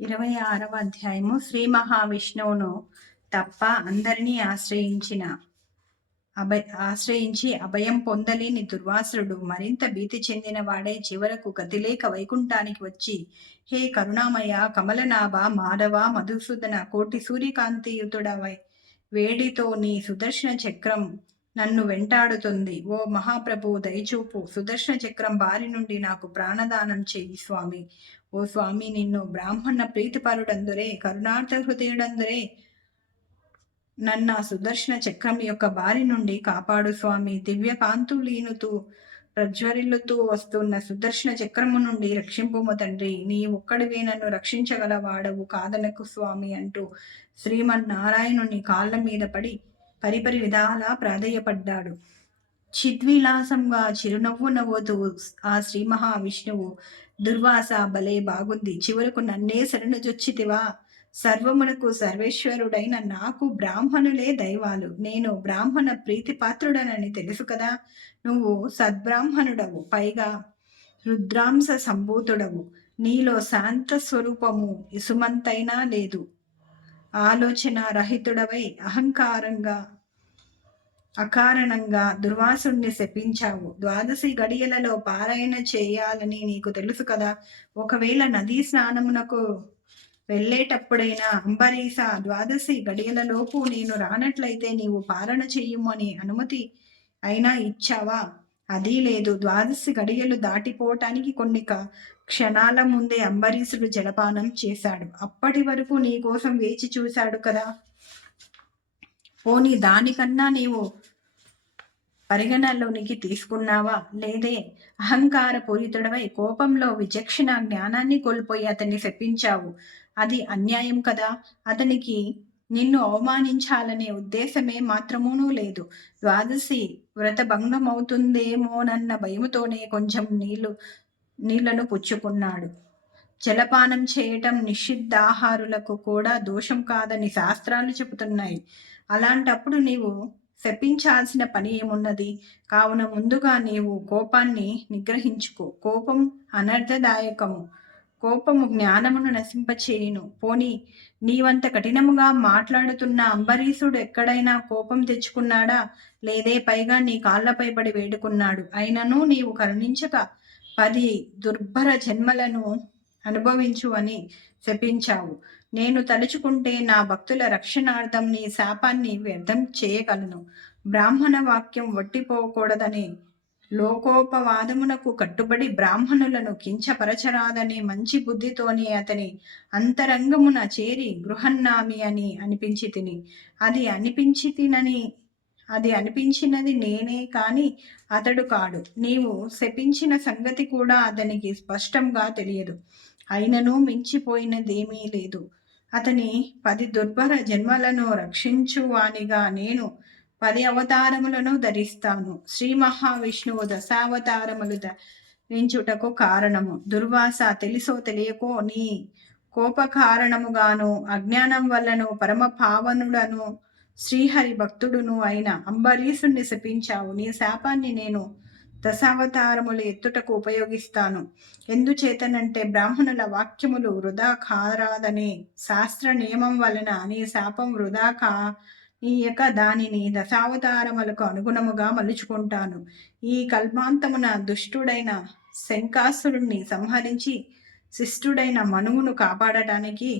ఇరవై ఆరవ అధ్యాయము. శ్రీ మహావిష్ణువును తప్ప అందరినీ ఆశ్రయించిన అభయ ఆశ్రయించి అభయం పొందలేని దుర్వాసుడు మరింత భీతి చెందిన వాడే చివరకు గతిలేక వైకుంఠానికి వచ్చి హే కరుణామయ కమలనాభ మాధవ మధుసూదన కోటి సూర్యకాంతియుతుడవై వేడితో నీ సుదర్శన చక్రం నన్ను వెంటాడుతుంది. ఓ మహాప్రభు దయచూపు. సుదర్శన చక్రం బారి నుండి నాకు ప్రాణదానం చేయి స్వామి. ఓ స్వామి నిన్ను బ్రాహ్మణ ప్రీతిపరుడందురే కరుణార్థ హృదయుడందురే. నన్న సుదర్శన చక్రం యొక్క బారి నుండి కాపాడు స్వామి. దివ్య కాంతులీనుతూ ప్రజ్వరిల్లుతూ వస్తున్న సుదర్శన చక్రము నుండి రక్షింపుము తండ్రి. నీ ఒక్కడివే నన్ను రక్షించగలవాడవు కాదనకు స్వామి అంటూ శ్రీమన్నారాయణుని కాళ్ళ మీద పడి పరిపరి విధాలా ప్రాధేయపడ్డాడు. చిద్విలాసంగా చిరునవ్వు నవ్వుతూ ఆ శ్రీ మహావిష్ణువు దుర్వాస భలే బాగుంది. చివరకు నన్నే శరణుజొచ్చితివా? సర్వమునకు సర్వేశ్వరుడైన నాకు బ్రాహ్మణులే దైవాలు. నేను బ్రాహ్మణ ప్రీతిపాత్రుడనని తెలుసు కదా? నువ్వు సద్బ్రాహ్మణుడవు. పైగా రుద్రాంశ సంభూతుడవు. నీలో శాంత స్వరూపము ఇసుమంతైనా లేదు. ఆలోచన రహితుడవై అహంకారంగా అకారణంగా దుర్వాసుణ్ణి శపించావు. ద్వాదశి గడియలలో పారాయణ చేయాలని నీకు తెలుసు కదా. ఒకవేళ నదీ స్నానమునకు వెళ్ళేటప్పుడైనా అంబరీస ద్వాదశి గడియలలోపు నేను రానట్లయితే నీవు పారణ చెయ్యమని అనుమతి అయినా ఇచ్చావా? అది లేదు. ద్వాదశి గడియలు దాటిపోవటానికి కొన్ని క్షణాల ముందే అంబరీషుడు జలపానం చేశాడు. అప్పటి వరకు నీ కోసం వేచి చూశాడు కదా. పోనీ దానికన్నా నీవు పరిగణలోనికి తీసుకున్నావా? లేదే. అహంకార పూరితుడవై కోపంలో విచక్షణ జ్ఞానాన్ని కోల్పోయి అతన్ని శపించావు. అది అన్యాయం కదా. అతనికి నిన్ను అవమానించాలనే ఉద్దేశమే మాత్రమునూ లేదు. ద్వాదశి వ్రత భంగమవుతుందేమోనన్న భయముతోనే కొంచెం నీళ్ళు నీళ్ళను పుచ్చుకున్నాడు. జలపానం చేయటం నిషిద్ధాహారులకు కూడా దోషం కాదని శాస్త్రాలు చెబుతున్నాయి. అలాంటప్పుడు నీవు శపించాల్సిన పని ఏమున్నది? కావున ముందుగా నీవు కోపాన్ని నిగ్రహించుకో. కోపం అనర్థదాయకము. కోపము జ్ఞానమును నశింపచేయును. పోని నీవంత కఠినముగా మాట్లాడుతున్న అంబరీషుడు ఎక్కడైనా కోపం తెచ్చుకున్నాడా? లేదే పైగా నీ కాళ్ళపై పడి వేడుకున్నాడు. అయినను నీవు కరుణించక పది దుర్భర జన్మలను అనుభవించు అని శపించావు. నేను తలుచుకుంటే నా భక్తుల రక్షణార్థం నీ శాపాన్ని వ్యర్థం చేయగలను. బ్రాహ్మణ వాక్యం వట్టిపోకూడదని లోకోపవాదమునకు కట్టుబడి బ్రాహ్మణులను కించపరచరాదని మంచి బుద్ధితోనే అతని అంతరంగమున చేరి గృహన్నామి అని అనిపించి తిని అది అనిపించి తినని అది అనిపించినది నేనే కాని అతడు కాడు. నీవు శపించిన సంగతి కూడా అతనికి స్పష్టంగా తెలియదు. అయినను మించిపోయినదేమీ లేదు. అతని పది దుర్భర జన్మలను రక్షించువానిగా నేను పది అవతారములను ధరిస్తాను. శ్రీ మహావిష్ణువు దశావతారములు ధరించుటకు కారణము. దుర్వాస తెలుసో తెలియకో నీ కోప కారణముగాను అజ్ఞానం వల్లను పరమ పావనుడను శ్రీహరి భక్తుడును అయిన అంబరీషుణ్ణి శపించావు. నీ శాపాన్ని నేను దశావతారములు ఎత్తుటకు ఉపయోగిస్తాను. ఎందుచేతనంటే బ్రాహ్మణుల వాక్యములు వృధా కారాదనే శాస్త్ర నియమం వలన నీ శాపం వృధా కా ఈయక దానిని దశావతారములకు అనుగుణముగా మలుచుకుంటాను. ఈ కల్పాంతమున దుష్టుడైన శంకాసురుణ్ణి సంహరించి శిష్టుడైన మనువును కాపాడటానికి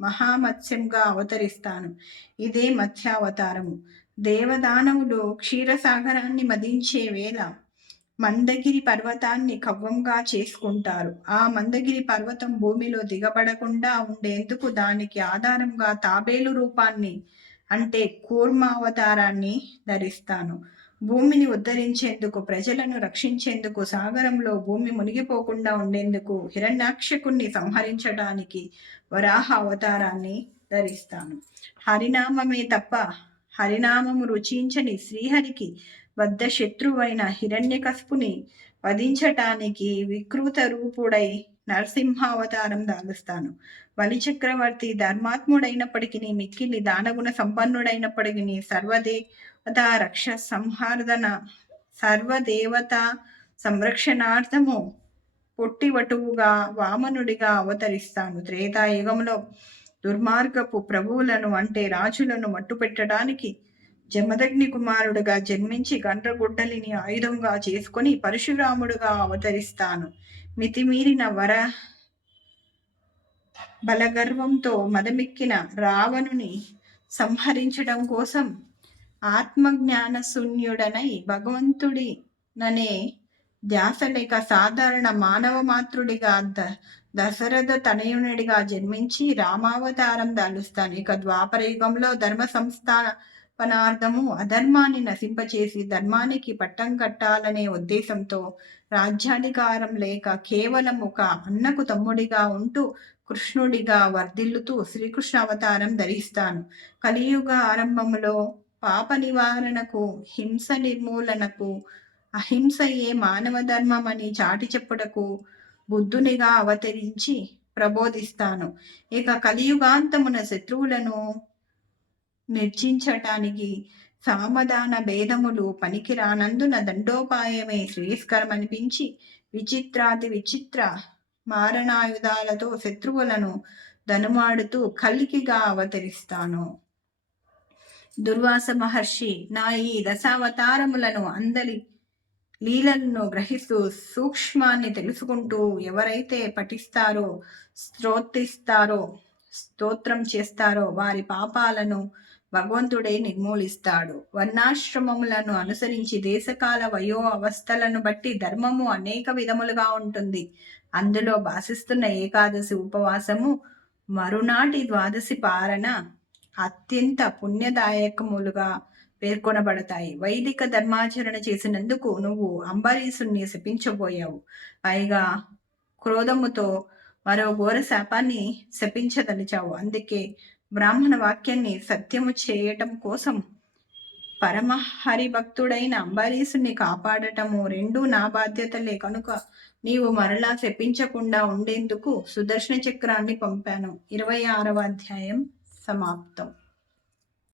మహామత్స్యంగా అవతరిస్తాను. ఇదే మత్స్యావతారము. దేవదానవులు క్షీరసాగరాన్ని మదించే వేళ మందగిరి పర్వతాన్ని కవ్వంగా చేసుకుంటారు. ఆ మందగిరి పర్వతం భూమిలో దిగబడకుండా ఉండేందుకు దానికి ఆధారంగా తాబేలు రూపాన్ని అంటే కూర్మావతారాన్ని ధరిస్తాను. భూమిని ఉద్ధరించేందుకు ప్రజలను రక్షించేందుకు సాగరంలో భూమి మునిగిపోకుండా ఉండేందుకు హిరణ్యాక్షకుణ్ణి సంహరించడానికి వరాహ అవతారాన్ని ధరిస్తాను. హరినామమే తప్ప హరినామము రుచించని శ్రీహరికి వద్ద శత్రువైన హిరణ్యకస్పుని వధించటానికి వికృత రూపుడై నరసింహావతారం దాలుస్తాను. బలిచక్రవర్తి ధర్మాత్ముడైనప్పటికీ మిక్కిలి దానగుణ సంపన్నుడైనప్పటికీ సర్వదేవత రక్ష సంహార్దన సర్వదేవత సంరక్షణార్థము పొట్టి వటువుగా వామనుడిగా అవతరిస్తాను. త్రేతాయుగంలో దుర్మార్గపు ప్రభువులను అంటే రాజులను మట్టుపెట్టడానికి జమదగ్ని కుమారుడుగా జన్మించి గండ్రగుడ్డలిని ఆయుధంగా చేసుకొని పరశురాముడుగా అవతరిస్తాను. మితిమీరిన వర బలగర్వంతో మదమెక్కిన రావణుని సంహరించడం కోసం ఆత్మజ్ఞాన శూన్యుడనై భగవంతుడి ననే ధ్యాస లేక సాధారణ మానవ మాతృడిగా ద దశరథ తనయునుడిగా జన్మించి రామావతారం దాలుస్తాను. ఇక ద్వాపరయుగంలో ధర్మ సంస్థాపనార్థము అధర్మాన్ని నశింపచేసి ధర్మానికి పట్టం కట్టాలనే ఉద్దేశంతో రాజ్యాధికారం లేక కేవలం ఒక అన్నకు తమ్ముడిగా ఉంటూ కృష్ణుడిగా వర్ధిల్లుతూ శ్రీకృష్ణ అవతారం ధరిస్తాను. కలియుగ ఆరంభంలో పాప నివారణకు హింస నిర్మూలనకు అహింసయే మానవ ధర్మం అని చాటి చెప్పుటకు బుద్ధునిగా అవతరించి ప్రబోధిస్తాను. ఇక కలియుగాంతమున శత్రువులను నిర్చించటానికి సామధాన భేదములు పనికిరానందున దండోపాయమే శ్రేయస్కరమనిపించి విచిత్రాతి విచిత్ర మారణాయుధాలతో శత్రువులను ధనుమాడుతూ కల్కిగా అవతరిస్తాను. దుర్వాస మహర్షి నా ఈ దశావతారములను అందరి లీలలను గ్రహిస్తూ సూక్ష్మాన్ని తెలుసుకుంటూ ఎవరైతే పఠిస్తారో స్తోత్రిస్తారో స్తోత్రం చేస్తారో వారి పాపాలను భగవంతుడే నిర్మూలిస్తాడు. వర్ణాశ్రమములను అనుసరించి దేశకాల వయో అవస్థలను బట్టి ధర్మము అనేక విధములుగా ఉంటుంది. అందులో భాషిస్తున్న ఏకాదశి ఉపవాసము మరునాటి ద్వాదశి పారణ అత్యంత పుణ్యదాయకములుగా పేర్కొనబడతాయి. వైదిక ధర్మాచరణ చేసినందుకు నువ్వు అంబరీషుణ్ణి శపించబోయావు. పైగా క్రోధముతో మరో ఘోర శాపాన్ని శపించదలిచావు. అందుకే బ్రాహ్మణ వాక్యాన్ని సత్యము చేయటం కోసం పరమహరి భక్తుడైన అంబరీషుని కాపాడటము రెండు నా బాధ్యతలే. కనుక నీవు మరలా శపించకుండా ఉండేందుకు సుదర్శన చక్రాన్ని పంపాను. ఇరవై ఆరవ అధ్యాయం సమాప్తం.